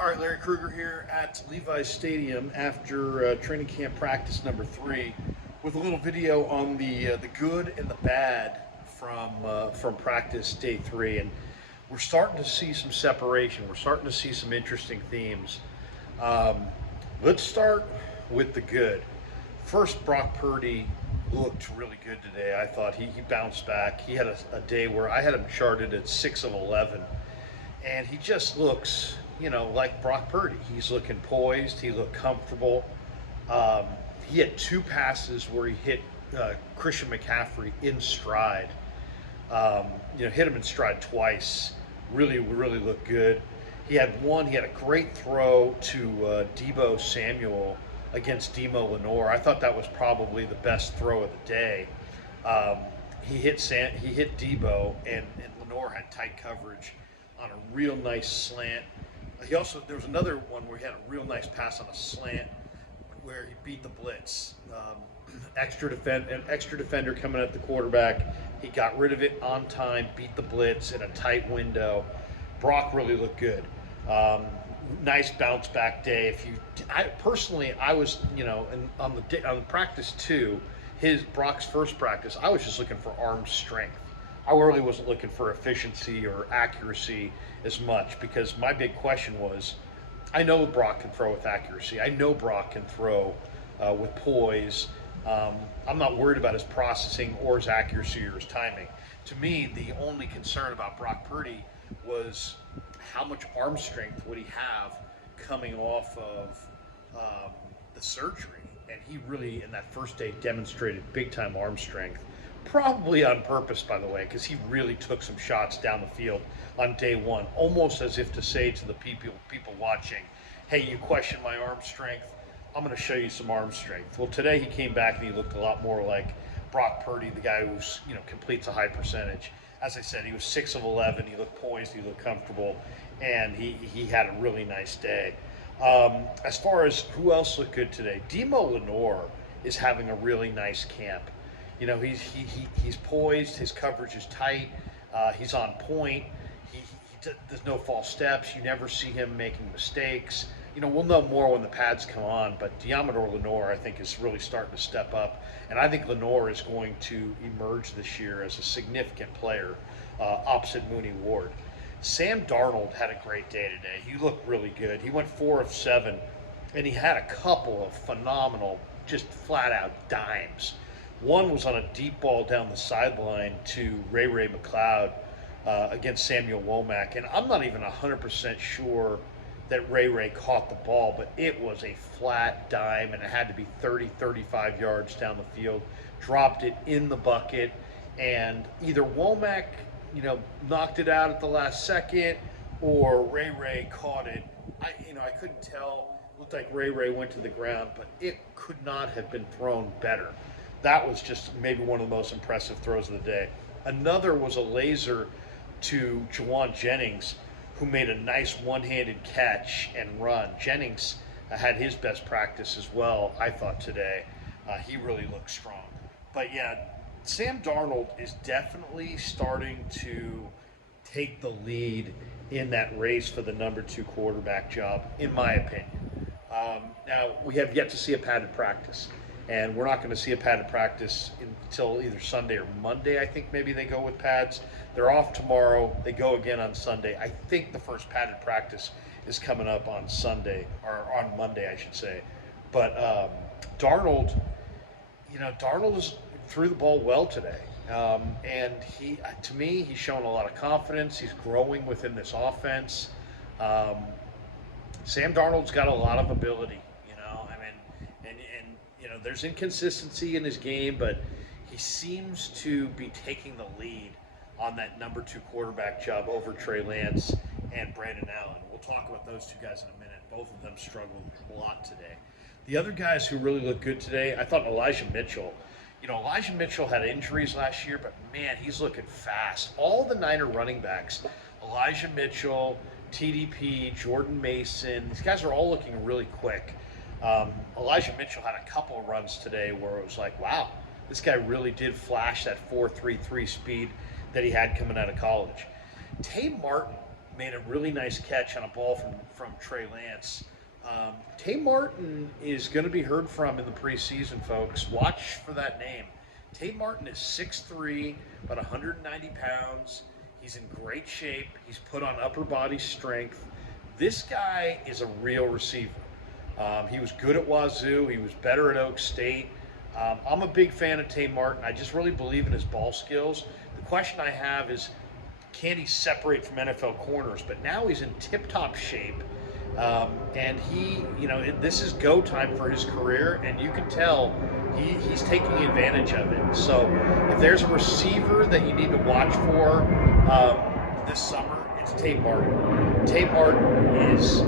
All right, Larry Krueger here at Levi's Stadium after training camp practice number 3, with a little video on the good and the bad from practice day 3, and we're starting to see some separation. We're starting to see some interesting themes. Um, let's start with the good. First, Brock Purdy looked really good today. I thought he bounced back. He had a day where I had him charted at 6 of 11, and he just looks, like Brock Purdy. He's looking poised. He looked comfortable. Um, he had 2 passes where he hit Christian McCaffrey in stride. Hit him in stride twice. Really looked good. He had one. He had a great throw to Debo Samuel against Demo Lenore. I thought that was probably the best throw of the day. Um, he hit Debo, and Lenore had tight coverage on a real nice slant. There was another one where he had a real nice pass on a slant where he beat the blitz. An extra defender coming at the quarterback. He got rid of it on time, beat the blitz in a tight window. Brock really looked good. Nice bounce back day. I was, on practice 2, Brock's first practice, I was just looking for arm strength. I really wasn't looking for efficiency or accuracy as much, because my big question was, I know Brock can throw with accuracy. I know Brock can throw with poise. I'm not worried about his processing or his accuracy or his timing. To me, the only concern about Brock Purdy was how much arm strength would he have coming off of the surgery. And he really, in that first day, demonstrated big-time arm strength. Probably on purpose, by the way, because he really took some shots down the field on day 1, almost as if to say to the people watching, hey, you question my arm strength, I'm going to show you some arm strength. Well, today he came back and he looked a lot more like Brock Purdy, the guy who's, completes a high percentage. As I said, he was 6 of 11. He looked poised, he looked comfortable, and he had a really nice day. As far as who else looked good today, Demo Lenore is having a really nice camp. He's poised. His coverage is tight. He's on point. There's no false steps. You never see him making mistakes. We'll know more when the pads come on, but Diamador Lenore, I think, is really starting to step up, and I think Lenore is going to emerge this year as a significant player opposite Mooney Ward. Sam Darnold had a great day today. He looked really good. He went 4 of 7, and he had a couple of phenomenal, just flat-out dimes. One was on a deep ball down the sideline to Ray McLeod against Samuel Womack. And I'm not even 100% sure that Ray caught the ball, but it was a flat dime, and it had to be 35 yards down the field. Dropped it in the bucket, and either Womack, knocked it out at the last second, or Ray caught it. I couldn't tell. It looked like Ray went to the ground, but it could not have been thrown better. That was just maybe one of the most impressive throws of the day. Another was a laser to Juwan Jennings, who made a nice one-handed catch and run. Jennings had his best practice as well, I thought, today. He really looked strong. But yeah, Sam Darnold is definitely starting to take the lead in that race for the number 2 quarterback job, in my opinion. Now, we have yet to see a padded practice. And we're not going to see a padded practice until either Sunday or Monday. I think maybe they go with pads. They're off tomorrow. They go again on Sunday. I think the first padded practice is coming up on Sunday, or on Monday, I should say. But Darnold, Darnold threw the ball well today. And to me, he's showing a lot of confidence. He's growing within this offense. Sam Darnold's got a lot of ability. There's inconsistency in his game, but he seems to be taking the lead on that number 2 quarterback job over Trey Lance and Brandon Allen. We'll talk about those 2 guys in a minute. Both of them struggled a lot today. The other guys who really looked good today, I thought Elijah Mitchell. Elijah Mitchell had injuries last year, but man, he's looking fast. All the Niner running backs, Elijah Mitchell, TDP, Jordan Mason, these guys are all looking really quick. Elijah Mitchell had a couple of runs today where it was like, wow, this guy really did flash that 4.33 speed that he had coming out of college. Tay Martin made a really nice catch on a ball from Trey Lance. Tay Martin is going to be heard from in the preseason, folks. Watch for that name. Tay Martin is 6'3", about 190 pounds. He's in great shape. He's put on upper body strength. This guy is a real receiver. He was good at Wazoo. He was better at Oak State. I'm a big fan of Tay Martin. I just really believe in his ball skills. The question I have is, can he separate from NFL corners? But now he's in tip-top shape. And this is go time for his career, and you can tell he's taking advantage of it. So if there's a receiver that you need to watch for this summer, it's Tay Martin. Tay Martin is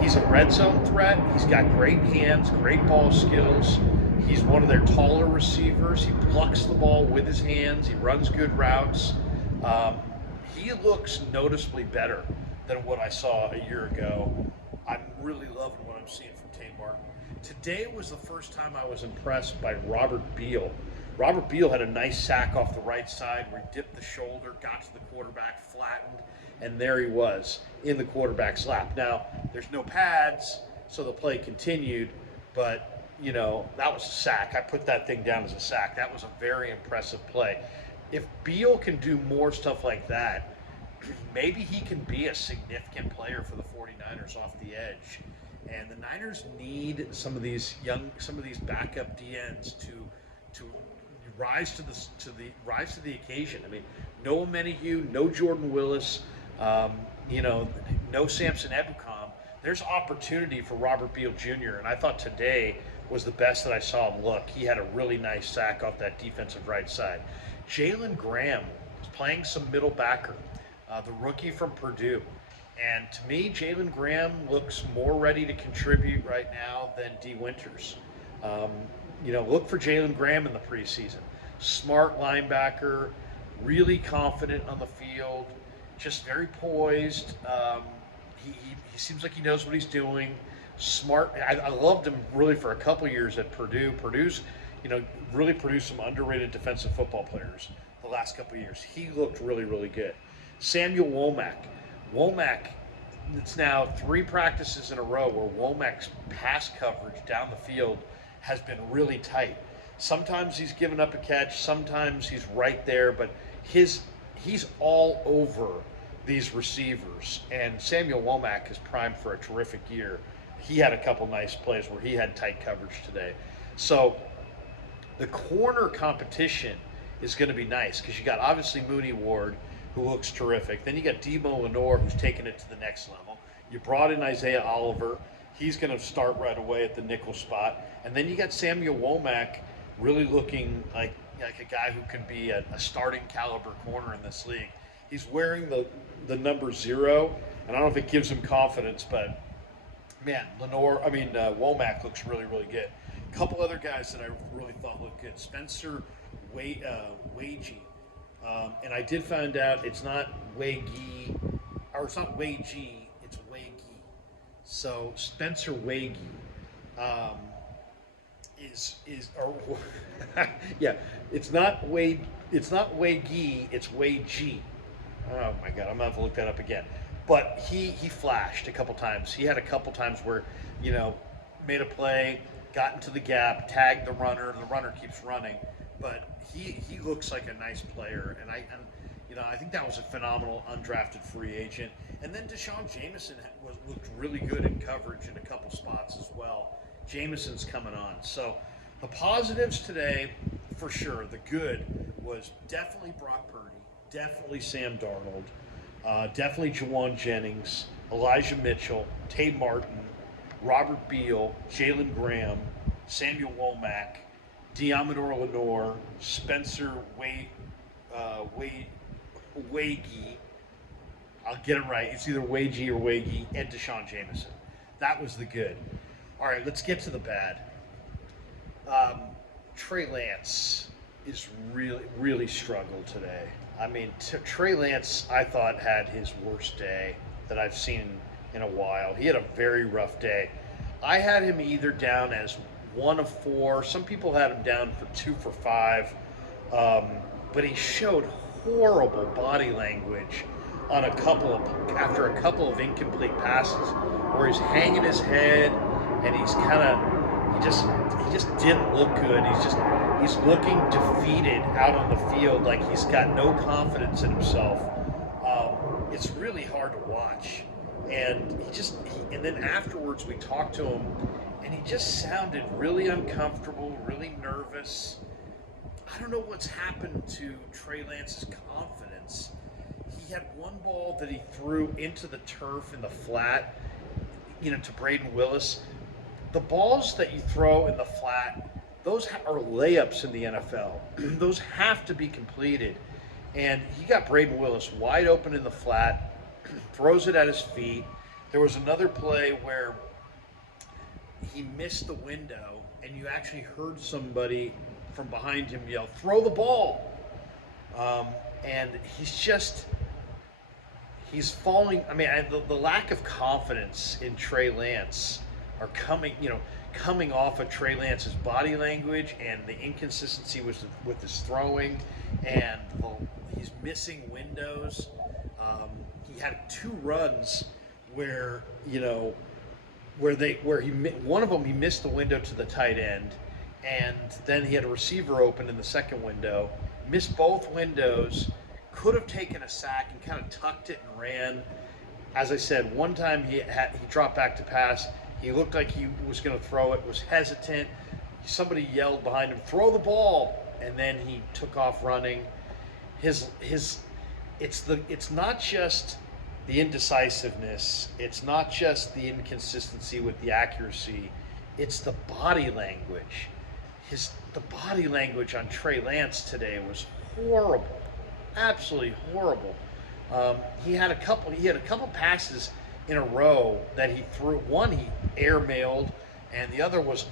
he's a red zone threat. He's got great hands, great ball skills. He's one of their taller receivers. He plucks the ball with his hands. He runs good routes. He looks noticeably better than what I saw a year ago. I'm really loving what I'm seeing from Tay Martin. Today was the first time I was impressed by Robert Beal. Robert Beal had a nice sack off the right side where he dipped the shoulder, got to the quarterback, flattened, and there he was in the quarterback's lap. Now, there's no pads, so the play continued, but, that was a sack. I put that thing down as a sack. That was a very impressive play. If Beal can do more stuff like that, maybe he can be a significant player for the 49ers off the edge. And the Niners need some of these backup DNs to rise to the occasion. I mean, no Menahue, no Jordan Willis, no Samson Ebukam. There's opportunity for Robert Beal Jr., and I thought today was the best that I saw him look. He had a really nice sack off that defensive right side. Jalen Graham was playing some middle backer, the rookie from Purdue. And to me, Jalen Graham looks more ready to contribute right now than D. Winters. Look for Jalen Graham in the preseason. Smart linebacker, really confident on the field, just very poised. He seems like he knows what he's doing. Smart. I loved him really for a couple years at Purdue. Purdue's, really produced some underrated defensive football players the last couple years. He looked really, really good. Samuel Womack, it's now 3 practices in a row where Womack's pass coverage down the field has been really tight. Sometimes he's given up a catch, sometimes he's right there, but he's all over these receivers. And Samuel Womack is primed for a terrific year. He had a couple nice plays where he had tight coverage today. So the corner competition is going to be nice because you got obviously Mooney Ward, who looks terrific. Then you got Debo Lenore, who's taking it to the next level. You brought in Isaiah Oliver. He's going to start right away at the nickel spot. And then you got Samuel Womack really looking like a guy who can be a starting caliber corner in this league. He's wearing the number 0, and I don't know if it gives him confidence, but man, Womack looks really, really good. A couple other guys that I really thought looked good. Spencer Wagee. And I did find out it's not Wagee, or it's not Wagee, it's Wagee. So Spencer Wagee yeah, it's not Wagee, it's Wagee. Oh my God, I'm gonna have to look that up again. But he flashed a couple times. He had a couple times where, made a play, got into the gap, tagged the runner keeps running. But he looks like a nice player, and I think that was a phenomenal undrafted free agent. And then Deshaun Jameson looked really good in coverage in a couple spots as well. Jameson's coming on. So the positives today, for sure. The good was definitely Brock Purdy, definitely Sam Darnold, definitely Jawan Jennings, Elijah Mitchell, Tay Martin, Robert Beal, Jalen Graham, Samuel Womack, Diamador Lenore, Spencer Wagee. I'll get it right. It's either Wagee or Wagee, and Deshaun Jameson. That was the good. All right, let's get to the bad. Trey Lance is really struggled today. I mean, Trey Lance, I thought, had his worst day that I've seen in a while. He had a very rough day. I had him either down as 1 of 4. Some people had him down for 2 for 5. But he showed horrible body language on after a couple of incomplete passes where he's hanging his head and he's kind of he just didn't look good. He's looking defeated out on the field, like he's got no confidence in himself. It's really hard to watch. And and then afterwards we talked to him, and he just sounded really uncomfortable, really nervous. I don't know what's happened to Trey Lance's confidence. He had one ball that he threw into the turf in the flat, to Braden Willis. The balls that you throw in the flat, those are layups in the NFL. Those have to be completed. And he got Braden Willis wide open in the flat, throws it at his feet. There was another play where he missed the window, and you actually heard somebody from behind him yell, "Throw the ball!" And he's falling. I mean, the lack of confidence in Trey Lance are coming off of Trey Lance's body language and the inconsistency with his throwing, and he's missing windows. He had 2 runs where one of them he missed the window to the tight end, and then he had a receiver open in the second window, missed both windows, could have taken a sack and kind of tucked it and ran. As I said, one time he dropped back to pass. He looked like he was going to throw it, was hesitant. Somebody yelled behind him, "Throw the ball!" And then he took off running. It's not just the indecisiveness. It's not just the inconsistency with the accuracy. It's the body language. The body language on Trey Lance today was horrible, absolutely horrible. He had a couple passes in a row that he threw. One he airmailed, and the other was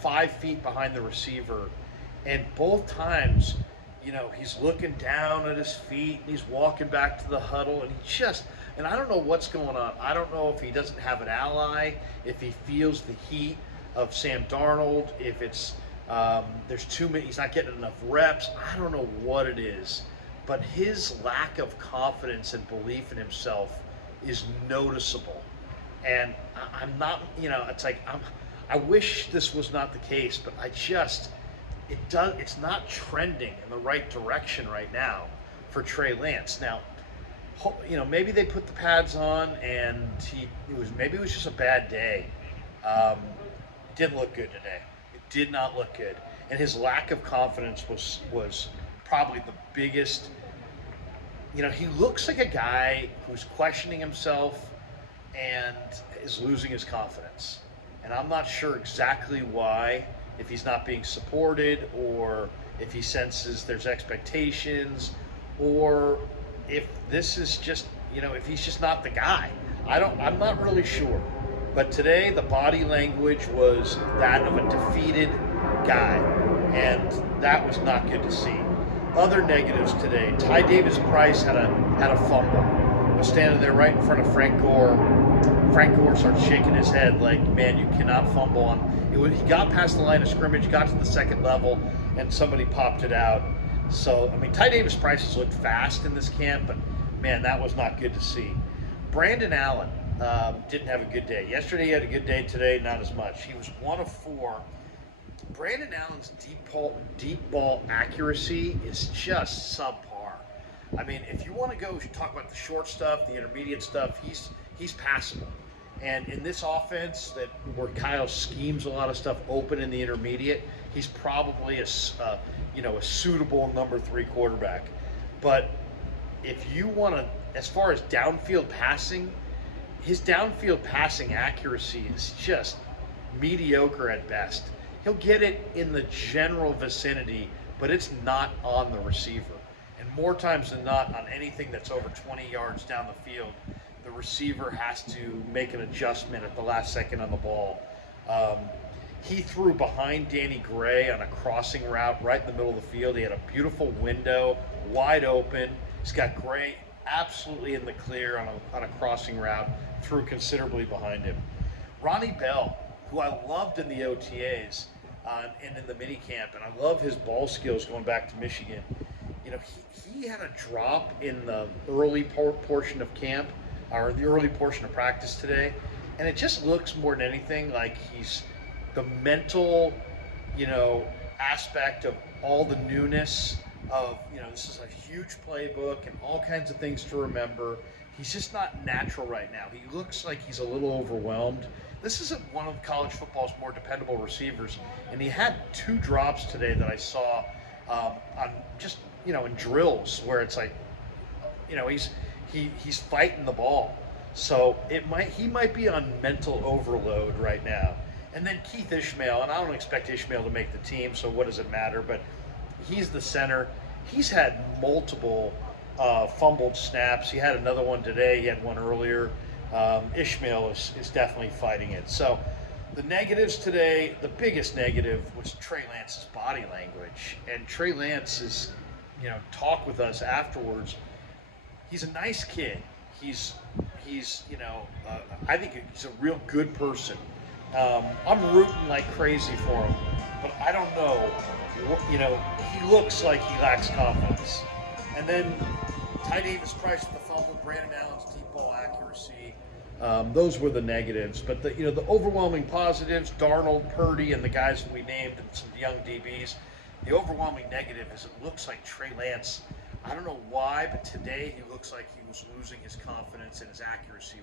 5 feet behind the receiver. And both times, he's looking down at his feet, and he's walking back to the huddle, and I don't know what's going on. I don't know if he doesn't have an ally, if he feels the heat of Sam Darnold, if it's there's too many, he's not getting enough reps. I don't know what it is, but his lack of confidence and belief in himself is noticeable. And I'm not, it's like I wish this was not the case, but it's not trending in the right direction right now for Trey Lance. Now, maybe they put the pads on and maybe it was just a bad day. Didn't look good today. It did not look good. And his lack of confidence was probably the biggest. He looks like a guy who's questioning himself and is losing his confidence. And I'm not sure exactly why, if he's not being supported, or if he senses there's expectations, or if this is just, if he's just not the guy. I'm not really sure. But today the body language was that of a defeated guy, and that was not good to see. Other negatives today: Ty Davis-Price had a fumble. Was standing there right in front of Frank Gore. Frank Gore started shaking his head like, "Man, you cannot fumble on." He got past the line of scrimmage, got to the second level, and somebody popped it out. So, Ty Davis-Price has looked fast in this camp, but man, that was not good to see. Brandon Allen didn't have a good day. Yesterday he had a good day. Today, not as much. He was 1 of 4. Brandon Allen's deep ball accuracy is just subpar. If you want to go talk about the short stuff, the intermediate stuff, he's passable. And in this offense where Kyle schemes a lot of stuff open in the intermediate, he's probably a suitable number 3 quarterback. But if you want to, as far as downfield passing, his downfield passing accuracy is just mediocre at best. He'll get it in the general vicinity, but it's not on the receiver. And more times than not, on anything that's over 20 yards down the field, the receiver has to make an adjustment at the last second on the ball. He threw behind Danny Gray on a crossing route right in the middle of the field. He had a beautiful window, wide open. He's got Gray absolutely in the clear on a crossing route, threw considerably behind him. Ronnie Bell, who I loved in the OTAs and in the minicamp, and I love his ball skills going back to Michigan. he had a drop in the early portion of camp, or the early portion of practice today, and it just looks more than anything like he's the mental, you know, aspect of all the newness of, this is a huge playbook and all kinds of things to remember. He's just not natural right now. He looks like he's a little overwhelmed. This isn't one of college football's more dependable receivers, and he had 2 drops today that I saw on just, in drills where it's like, he's fighting the ball. So he might be on mental overload right now. And then Keith Ishmael, and I don't expect Ishmael to make the team, so what does it matter? But he's the center. He's had multiple fumbled snaps. He had another one today. He had one earlier. Ishmael is definitely fighting it. So the negatives today, the biggest negative was Trey Lance's body language. And Trey Lance is, talked with us afterwards. He's a nice kid. He's I think he's a real good person. I'm rooting like crazy for him, but I don't know. He looks like he lacks confidence. And then Ty Davis Price with the fumble, Brandon Allen's deep ball accuracy. Those were the negatives, but the overwhelming positives: Darnold, Purdy, and the guys that we named, and some young DBs. The overwhelming negative is it looks like Trey Lance. I don't know why, but today he looks like he was losing his confidence and his accuracy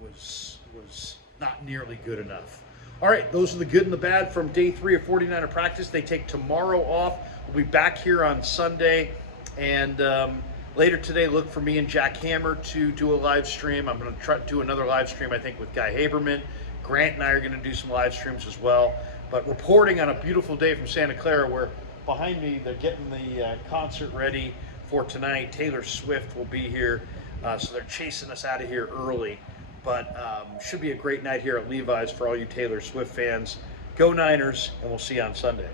was not nearly good enough. All right, those are the good and the bad from day 3 of 49er practice. They take tomorrow off. We'll be back here on Sunday, and later today, look for me and Jack Hammer to do a live stream. I'm going to try to do another live stream, I think, with Guy Haberman. Grant and I are going to do some live streams as well. But reporting on a beautiful day from Santa Clara, where behind me they're getting the concert ready for tonight. Taylor Swift will be here, so they're chasing us out of here early. But should be a great night here at Levi's for all you Taylor Swift fans. Go Niners, and we'll see you on Sunday.